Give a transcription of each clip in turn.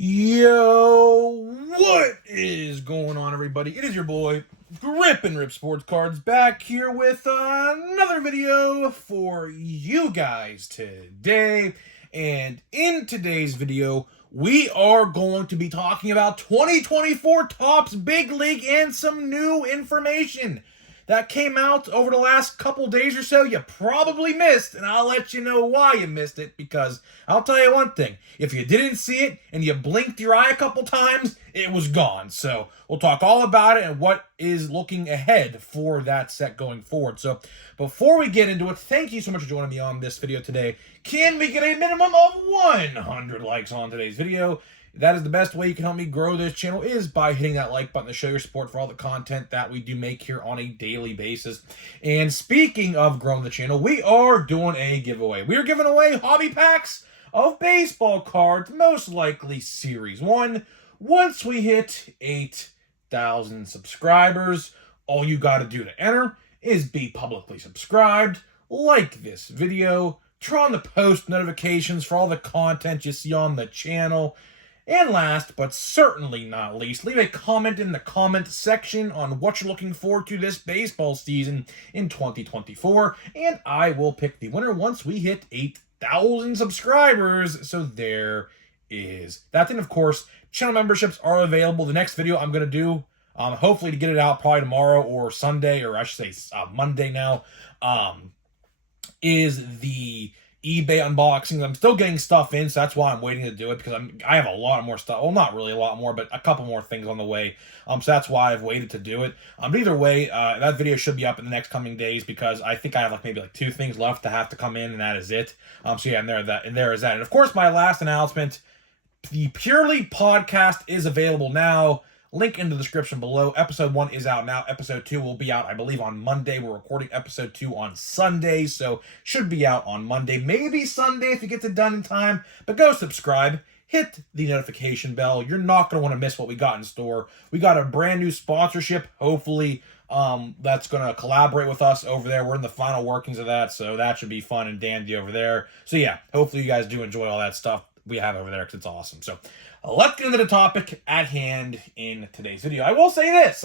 Yo, what is going on, everybody? It is your boy, Grip and Rip Sports Cards, back here with another video for you guys today. And in today's video, we are going to be talking about 2024 Topps Big League and some new information that came out over the last couple days or so you probably missed, and I'll let you know why you missed it, because I'll tell you one thing. If you didn't see it and you blinked your eye a couple times, it was gone. So we'll talk all about it and what is looking ahead for that set going forward. So before we get into it, thank you so much for joining me on this video today. Can we get a minimum of 100 likes on today's video? That is the best way you can help me grow this channel, is by hitting that like button to show your support for all the content that we do make here on a daily basis. And speaking of growing the channel, we are doing a giveaway. We are giving away hobby packs of baseball cards, most likely Series 1. Once we hit 8,000 subscribers, all you got to do to enter is be publicly subscribed, like this video, turn on the post notifications for all the content you see on the channel, and last, but certainly not least, leave a comment in the comment section on what you're looking forward to this baseball season in 2024, and I will pick the winner once we hit 8,000 subscribers. So there is that. And of course, channel memberships are available. The next video I'm going to do, hopefully to get it out probably tomorrow or Sunday, or I should say Monday now, is the eBay unboxing. I'm still getting stuff in, so that's why I'm waiting to do it, because I have a lot more stuff. Well, not really a lot more, but a couple more things on the way. So that's why I've waited to do it. But either way, that video should be up in the next coming days, because I think I have maybe 2 things left to have to come in, and that is it. So yeah, and there is that. And of course, my last announcement: the Purely podcast is available now. Link in the description below. Episode 1 is out now. Episode 2 will be out, I believe, on Monday. We're recording episode 2 on Sunday, so should be out on Monday. Maybe Sunday if it gets it done in time. But go subscribe. Hit the notification bell. You're not going to want to miss what we got in store. We got a brand new sponsorship, hopefully, that's going to collaborate with us over there. We're in the final workings of that, so that should be fun and dandy over there. So yeah, hopefully you guys do enjoy all that stuff we have over there, because it's awesome. So let's get into the topic at hand in today's video. I will say this,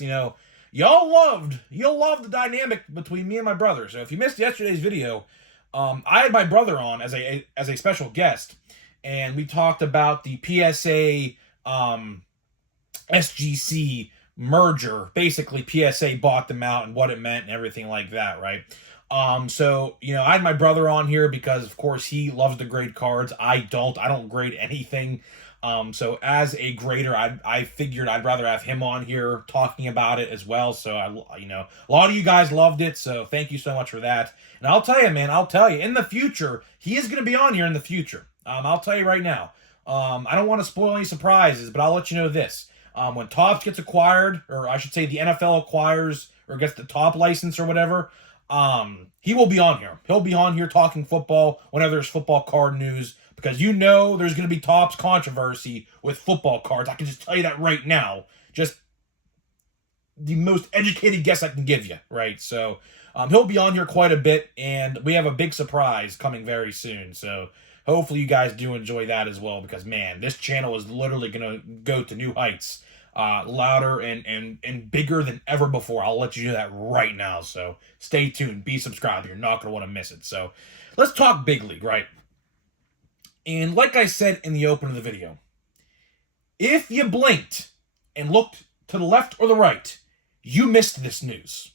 y'all loved the dynamic between me and my brother. So if you missed yesterday's video, I had my brother on as a special guest, and we talked about the PSA SGC merger. Basically, PSA bought them out and what it meant and everything like that, right? So, I had my brother on here because, of course, he loves to grade cards. I don't grade anything. So as a grader, I figured I'd rather have him on here talking about it as well. So, a lot of you guys loved it. So thank you so much for that. And I'll tell you, man, in the future, he is going to be on here in the future. I'll tell you right now. I don't want to spoil any surprises, but I'll let you know this. When Topps gets acquired, or I should say the NFL acquires or gets the top license or whatever, he will be on here. He'll be on here talking football whenever there's football card news, because there's going to be Topps controversy with football cards. I can just tell you that right now. Just the most educated guess I can give you, right? So he'll be on here quite a bit, and we have a big surprise coming very soon. So hopefully you guys do enjoy that as well, because man, this channel is literally going to go to new heights. Louder and bigger than ever before. I'll let you do that right now. So stay tuned. Be subscribed. You're not going to want to miss it. So let's talk big league, right? And like I said in the open of the video, if you blinked and looked to the left or the right, you missed this news.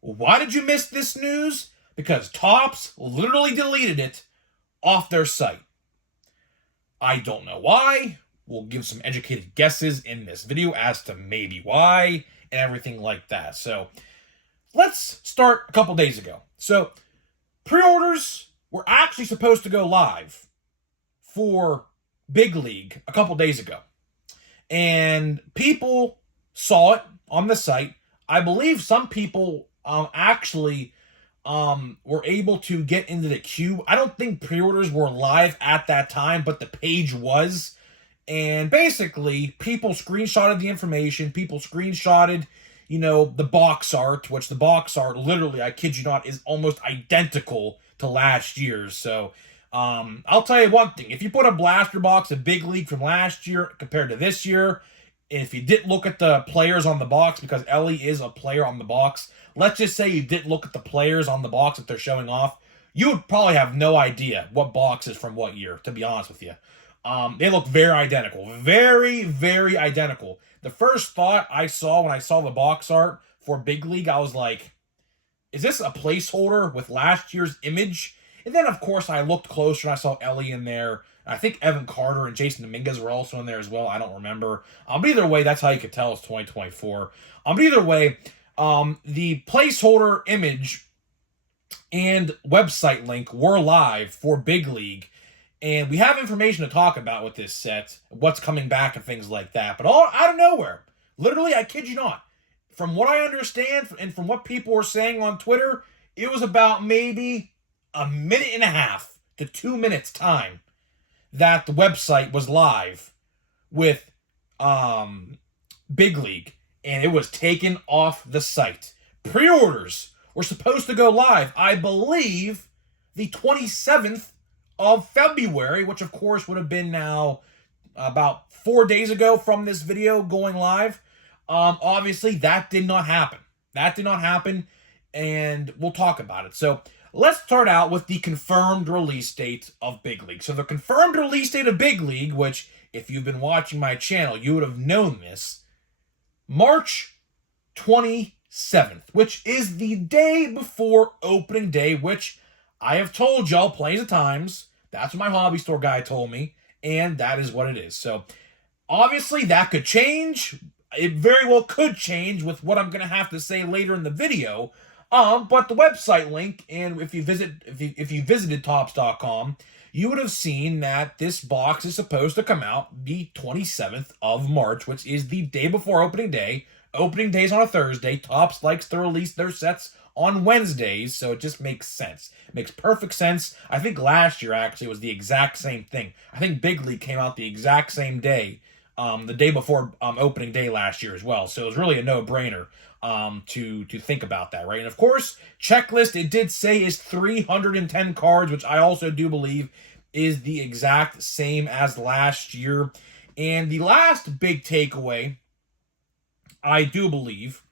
Why did you miss this news? Because Topps literally deleted it off their site. I don't know why. We'll give some educated guesses in this video as to maybe why and everything like that. So let's start a couple days ago. So pre-orders were actually supposed to go live for Big League a couple days ago. And people saw it on the site. I believe some people actually were able to get into the queue. I don't think pre-orders were live at that time, but the page was. And basically, people screenshotted the information. People screenshotted, the box art, which the box art, literally, I kid you not, is almost identical to last year's. So I'll tell you one thing. If you put a blaster box of Big League from last year compared to this year, and if you didn't look at the players on the box, because Elly is a player on the box, let's just say you didn't look at the players on the box that they're showing off, you would probably have no idea what box is from what year, to be honest with you. They look very identical. Very, very identical. The first thought I saw when I saw the box art for Big League, I was like, is this a placeholder with last year's image? And then, of course, I looked closer and I saw Elly in there. I think Evan Carter and Jason Dominguez were also in there as well. I don't remember. But either way, that's how you could tell it's 2024. But either way, the placeholder image and website link were live for Big League. And we have information to talk about with this set, what's coming back and things like that. But all out of nowhere, literally, I kid you not, from what I understand and from what people were saying on Twitter, it was about maybe a minute and a half to 2 minutes time that the website was live with Big League, and it was taken off the site. Pre-orders were supposed to go live, I believe, the 27th of February, which of course would have been now about 4 days ago from this video going live. Obviously, that did not happen. That did not happen, and we'll talk about it. So let's start out with the confirmed release date of Big League. So the confirmed release date of Big League, which if you've been watching my channel, you would have known this, March 27th, which is the day before opening day, which I have told y'all plenty of times. That's what my hobby store guy told me, and that is what it is. So obviously that could change. It very well could change with what I'm going to have to say later in the video. But the website link, and if you visited Topps.com, you would have seen that this box is supposed to come out the 27th of March, which is the day before opening day. Opening day is on a Thursday. Topps likes to release their sets on Wednesdays, so it just makes sense. It makes perfect sense. I think last year, actually, was the exact same thing. I think Big League came out the exact same day, the day before opening day last year as well. So it was really a no-brainer to think about that, right? And of course, checklist, it did say is 310 cards, which I also do believe is the exact same as last year. And the last big takeaway, I do believe,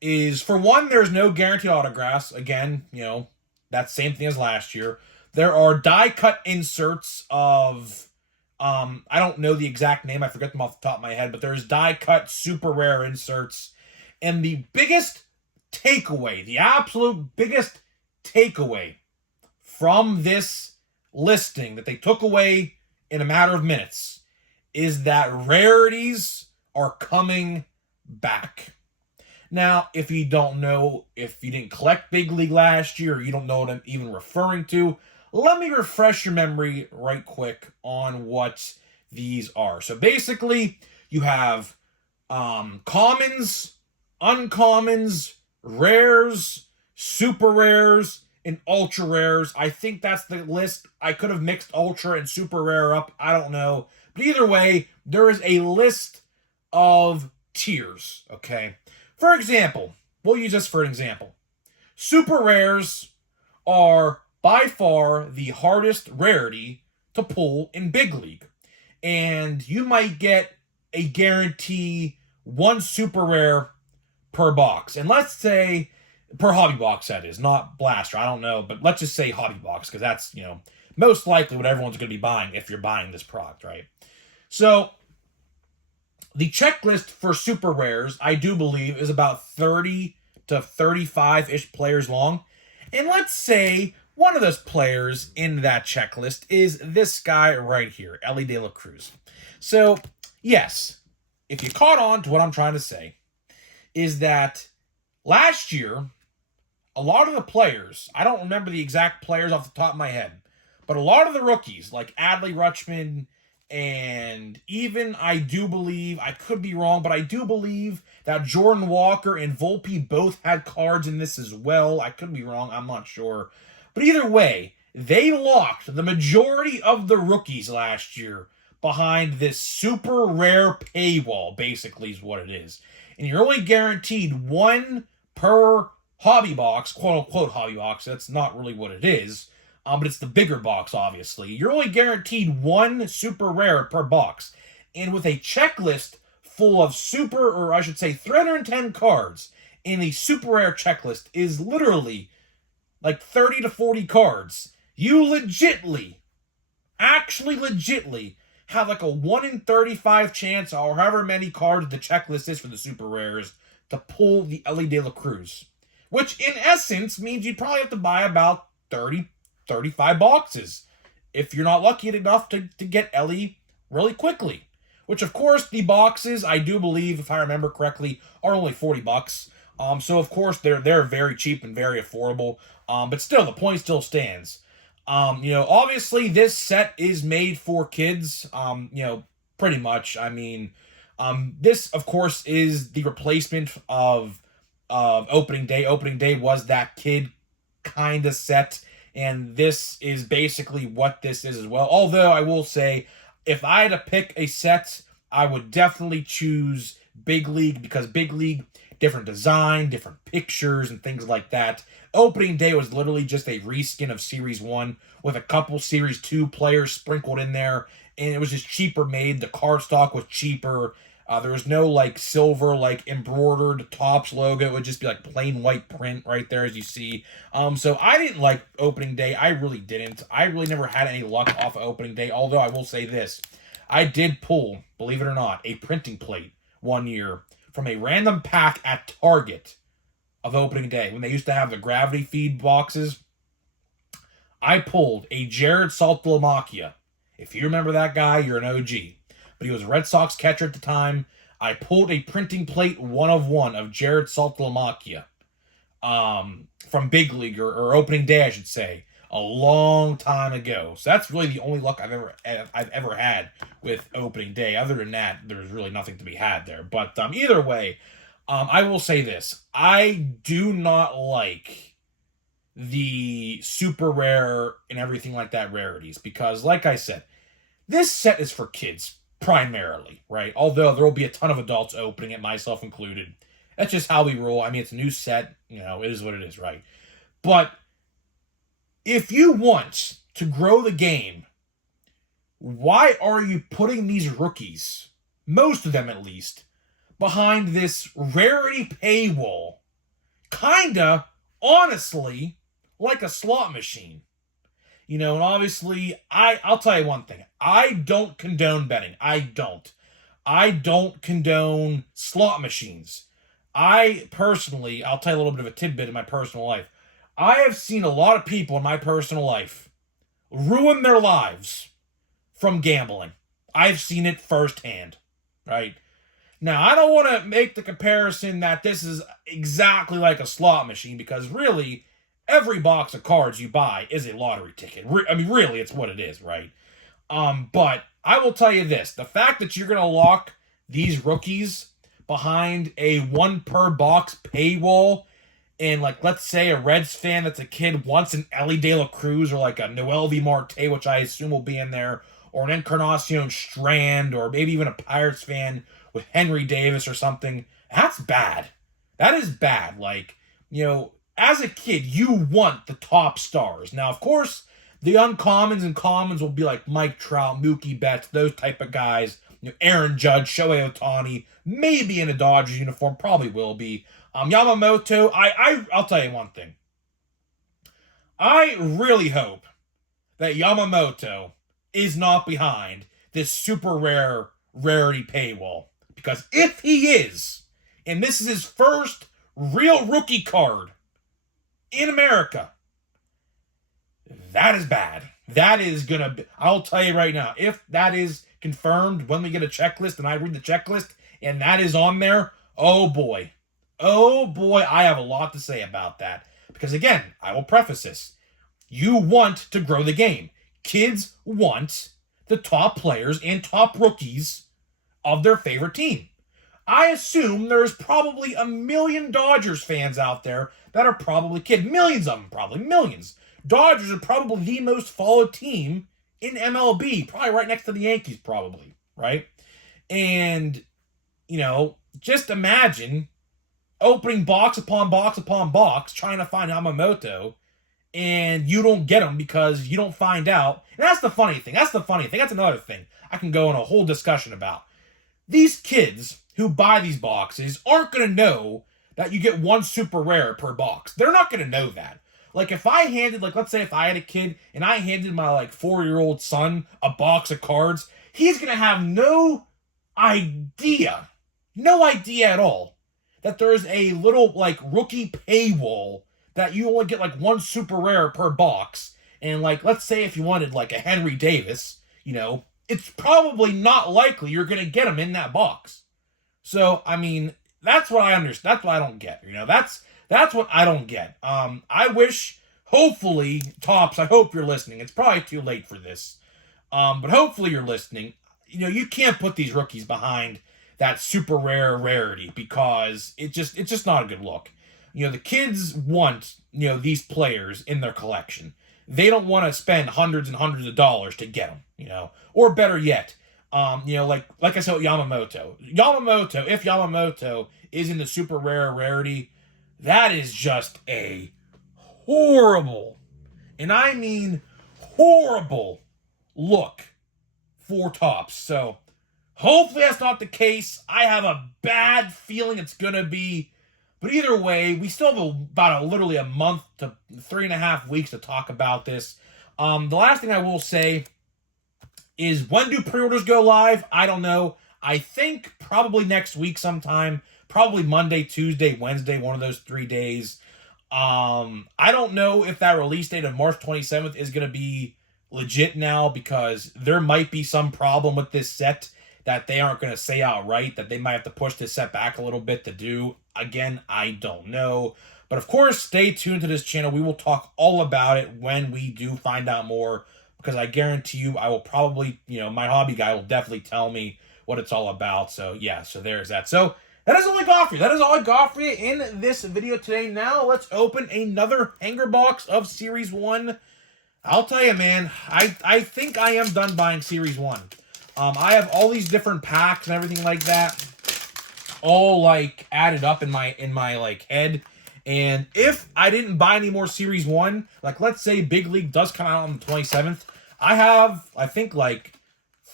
is, for one, there's no guaranteed autographs. Again, you know, that's same thing as last year. There are die-cut inserts of, I don't know the exact name, I forget them off the top of my head, but there's die-cut super rare inserts. And the biggest takeaway, the absolute biggest takeaway from this listing that they took away in a matter of minutes is that rarities are coming back. Now, if you don't know, if you didn't collect Big League last year, or you don't know what I'm even referring to, let me refresh your memory right quick on what these are. So basically, you have commons, uncommons, rares, super rares, and ultra rares. I think that's the list. I could have mixed ultra and super rare up. I don't know. But either way, there is a list of tiers, okay? For example, we'll use this for an example. Super rares are by far the hardest rarity to pull in Big League. And you might get a guarantee one super rare per box. And let's say, per hobby box that is, not blaster, I don't know, but let's just say hobby box, because that's, you know, most likely what everyone's going to be buying if you're buying this product, right? So the checklist for super rares, I do believe, is about 30 to 35-ish players long. And let's say one of those players in that checklist is this guy right here, Elly De La Cruz. So, yes, if you caught on to what I'm trying to say, is that last year, a lot of the players, I don't remember the exact players off the top of my head, but a lot of the rookies, like Adley Rutschman, and even, I do believe, I could be wrong, but I do believe that Jordan Walker and Volpe both had cards in this as well. I could be wrong, I'm not sure. But either way, they locked the majority of the rookies last year behind this super rare paywall, basically is what it is. And you're only guaranteed one per hobby box, quote-unquote hobby box. That's not really what it is. but it's the bigger box, obviously. You're only guaranteed one super rare per box. And with a checklist full of super, or I should say 310 cards, and the super rare checklist is literally like 30 to 40 cards, you legitly have like a 1 in 35 chance, or however many cards the checklist is for the super rares, to pull the Elly De La Cruz. Which in essence means you'd probably have to buy about 30, 35 boxes if you're not lucky enough to get Elly really quickly. Which of course the boxes, I do believe, if I remember correctly, are only $40. So of course they're very cheap and very affordable. But still, the point still stands. Obviously this set is made for kids. Pretty much. I mean, this of course is the replacement of opening day. Opening day was that kid kind of set, and this is basically what this is as well. Although I will say, if I had to pick a set, I would definitely choose Big League, because Big League, different design, different pictures, and things like that. Opening day was literally just a reskin of Series 1 with a couple Series 2 players sprinkled in there, and it was just cheaper made. The card stock was cheaper. There was no like silver like embroidered Topps logo. It would just be like plain white print right there, as you see. So I didn't like opening day. I really didn't. I really never had any luck off of opening day. Although I will say this, I did pull, believe it or not, a printing plate one year from a random pack at Target of opening day when they used to have the gravity feed boxes. I pulled a Jared Saltalamacchia. If you remember that guy, you're an OG. But he was a Red Sox catcher at the time. I pulled a printing plate 1/1 of Jared Saltalamacchia from Big League, or opening day, I should say, a long time ago. So that's really the only luck I've ever had with opening day. Other than that, there's really nothing to be had there. But either way, I will say this: I do not like the super rare and everything like that rarities, because, like I said, this set is for kids primarily, right? Although there will be a ton of adults opening it, myself included. That's just how we roll. I mean, it's a new set, it is what it is, right? But if you want to grow the game, why are you putting these rookies, most of them at least, behind this rarity paywall? Kinda, honestly, like a slot machine. And obviously, I'll tell you one thing. I don't condone betting. I don't condone slot machines. I personally, I'll tell you a little bit of a tidbit in my personal life. I have seen a lot of people in my personal life ruin their lives from gambling. I've seen it firsthand, right? Now, I don't want to make the comparison that this is exactly like a slot machine, because really, every box of cards you buy is a lottery ticket. I mean, really, it's what it is, right? But I will tell you this: the fact that you're going to lock these rookies behind a 1 per box paywall, and like, let's say a Reds fan that's a kid wants an Elly De La Cruz, or like a Noelvi Marte, which I assume will be in there, or an Encarnacion Strand, or maybe even a Pirates fan with Henry Davis or something. That's bad. That is bad. Like, as a kid, you want the top stars. Now, of course, the uncommons and commons will be like Mike Trout, Mookie Betts, those type of guys. Aaron Judge, Shohei Ohtani, maybe in a Dodgers uniform, probably will be. Yamamoto, I'll tell you one thing. I really hope that Yamamoto is not behind this super rare rarity paywall. Because if he is, and this is his first real rookie card in America, that is bad. That is gonna be, I'll tell you right now, if that is confirmed when we get a checklist and I read the checklist and that is on there, oh boy, I have a lot to say about that. Because again, I will preface this: you want to grow the game. Kids want the top players and top rookies of their favorite team. I assume there's probably a million Dodgers fans out there that are probably kids. Millions of them, probably millions. Dodgers are probably the most followed team in MLB, probably right next to the Yankees, probably, right? And, just imagine opening box upon box upon box, trying to find Yamamoto, and you don't get them because you don't find out. And that's the funny thing. That's another thing I can go in a whole discussion about. These kids who buy these boxes aren't going to know that you get one super rare per box. They're not going to know that. Like, if I handed, like, let's say if I had a kid and I handed my, like, 4-year-old son a box of cards, he's going to have no idea at all that there's a little, like, rookie paywall that you only get, like, one super rare per box. And, like, let's say if you wanted, like, a Henry Davis, you know, it's probably not likely you're going to get him in that box. So, I mean, that's what I understand. That's what I don't get. You know, that's what I don't get. I wish, hopefully, Topps, I hope you're listening. It's probably too late for this. But hopefully you're listening. You know, you can't put these rookies behind that super rare rarity because it's just not a good look. You know, the kids want, you know, these players in their collection. They don't want to spend hundreds and hundreds of dollars to get them, you know, or better yet, you know, like I said with Yamamoto. If Yamamoto is in the super rare rarity, that is just a horrible, and I mean horrible, look for Topps. So hopefully that's not the case. I have a bad feeling it's going to be. But either way, we still have about literally a month to 3.5 weeks to talk about this. The last thing I will say is, when do pre-orders go live? I don't know. I think probably next week sometime. Probably Monday, Tuesday, Wednesday, one of those 3 days. I don't know if that release date of March 27th is going to be legit now, because there might be some problem with this set that they aren't going to say outright, that they might have to push this set back a little bit to do. Again, I don't know. But of course, stay tuned to this channel. We will talk all about it when we do find out more, because I guarantee you I will probably, you know, my hobby guy will definitely tell me what it's all about. So yeah, so there's that. So that is all I got for you. That is all I got for you in this video today. Now let's open another hanger box of Series 1. I'll tell you, man, I think I am done buying Series 1. I have all these different packs and everything like that, all like added up in my like head. And if I didn't buy any more Series 1, like let's say Big League does come out on the 27th, I have, I think, like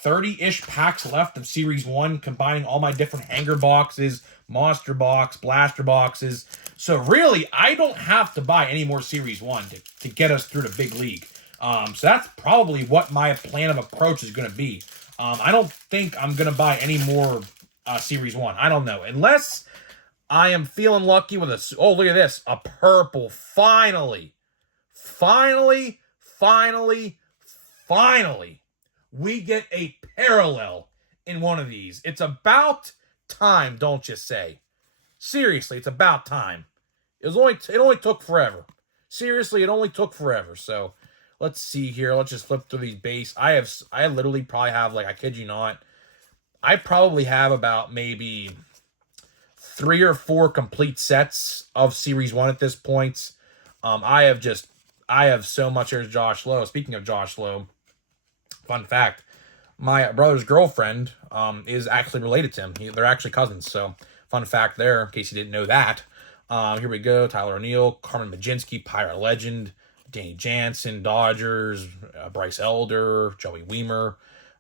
30-ish packs left of Series 1, combining all my different hanger boxes, monster box, blaster boxes. So really, I don't have to buy any more Series 1 to get us through the Big League. So that's probably what my plan of approach is going to be. I don't think I'm going to buy any more Series 1. I don't know. Unless I am feeling lucky with a... Oh, look at this. A purple. Finally. We get a parallel in one of these. It's about time, don't you say? Seriously, it's about time. It only took forever. Seriously, it only took forever. So... let's see here. Let's just flip through these base. I literally probably have, like, I kid you not, I probably have about maybe 3 or 4 complete sets of Series 1 at this point. I have so much. Here's Josh Lowe. Speaking of Josh Lowe, fun fact, my brother's girlfriend is actually related to him. They're actually cousins. So fun fact there, in case you didn't know that. Here we go. Tyler O'Neill, Carmen Mlodzinski, Pirate Legend, Danny Jansen, Dodgers, Bryce Elder, Joey Wiemer,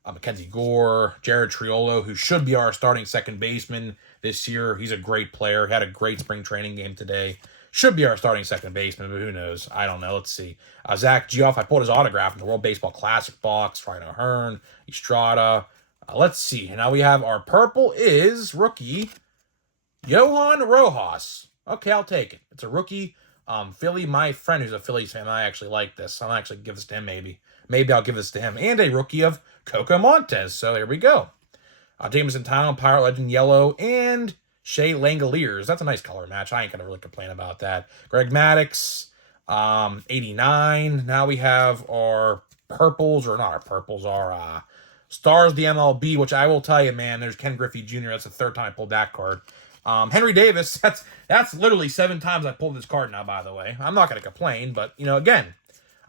Mackenzie Gore, Jared Triolo, who should be our starting second baseman this year. He's a great player. He had a great spring training game today. Should be our starting second baseman, but who knows? I don't know. Let's see. Zach Geoff, I pulled his autograph in the World Baseball Classic box. Ryan O'Hearn, Estrada. Let's see. Now we have our purple is rookie Johan Rojas. Okay, I'll take it. It's a rookie. Philly, my friend who's a Phillies fan, I actually like this. I'll actually give this to him, maybe. Maybe I'll give this to him. And a rookie of Coco Montes. So there we go. Jameson Town, Pirate Legend Yellow, and Shea Langoliers. That's a nice color match. I ain't going to really complain about that. Greg Maddux, 89. Now we have our purples, or not our purples, our Stars the MLB, which I will tell you, man, there's Ken Griffey Jr. That's the third time I pulled that card. Henry Davis, that's literally 7 times I pulled this card now, by the way. I'm not going to complain, but, you know, again,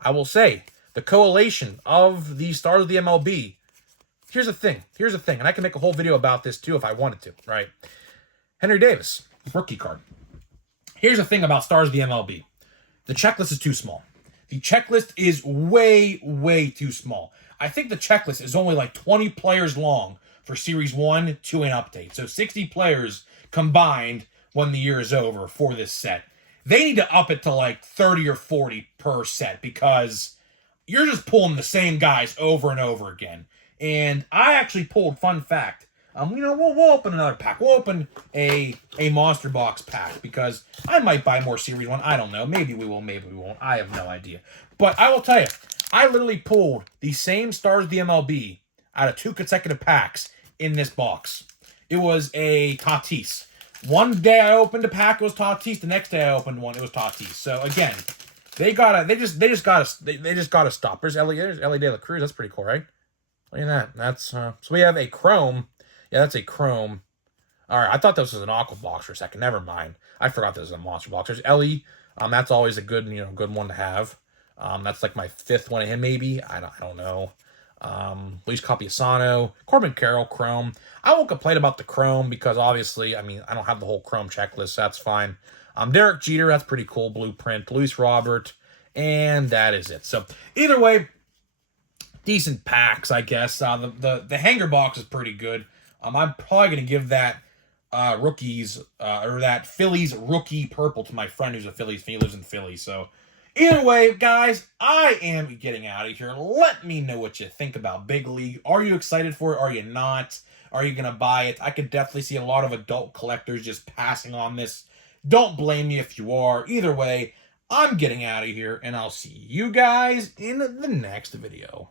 I will say, the collation of the Stars of the MLB, here's the thing, and I can make a whole video about this, too, if I wanted to, right? Henry Davis, rookie card. Here's the thing about Stars of the MLB. The checklist is too small. The checklist is way, way too small. I think the checklist is only like 20 players long for Series 1, 2, and Update. So 60 players combined when the year is over for this set. They need to up it to like 30 or 40 per set because you're just pulling the same guys over and over again. And I actually pulled, fun fact, we'll open another pack. We'll open a Monster Box pack because I might buy more Series 1. I don't know. Maybe we will, maybe we won't. I have no idea. But I will tell you, I literally pulled the same Stars of the MLB out of 2 consecutive packs in this box. It was a Tatis. One day I opened a pack, it was Tatis. The next day I opened one, it was Tatis. So again, they just gotta stop. There's Ellie De La Cruz. That's pretty cool, right? Look at that. That's so we have a Chrome. Yeah, that's a Chrome. All right, I thought this was an Aqua box for a second. Never mind. I forgot this was a Monster box. There's Ellie. That's always a good good one to have. That's like my 5th one of him, maybe. I don't know. Luis Capiasano, Corbin Carroll, Chrome. I won't complain about the Chrome because obviously, I don't have the whole Chrome checklist, so that's fine. Derek Jeter, that's pretty cool. Blueprint. Luis Robert, and that is it. So either way, decent packs, I guess. The hanger box is pretty good. I'm probably gonna give that rookies or that Phillies rookie purple to my friend who's a Phillies fan. He lives in Philly, so. Either way, guys, I am getting out of here. Let me know what you think about Big League. Are you excited for it? Are you not? Are you going to buy it? I could definitely see a lot of adult collectors just passing on this. Don't blame me if you are. Either way, I'm getting out of here, and I'll see you guys in the next video.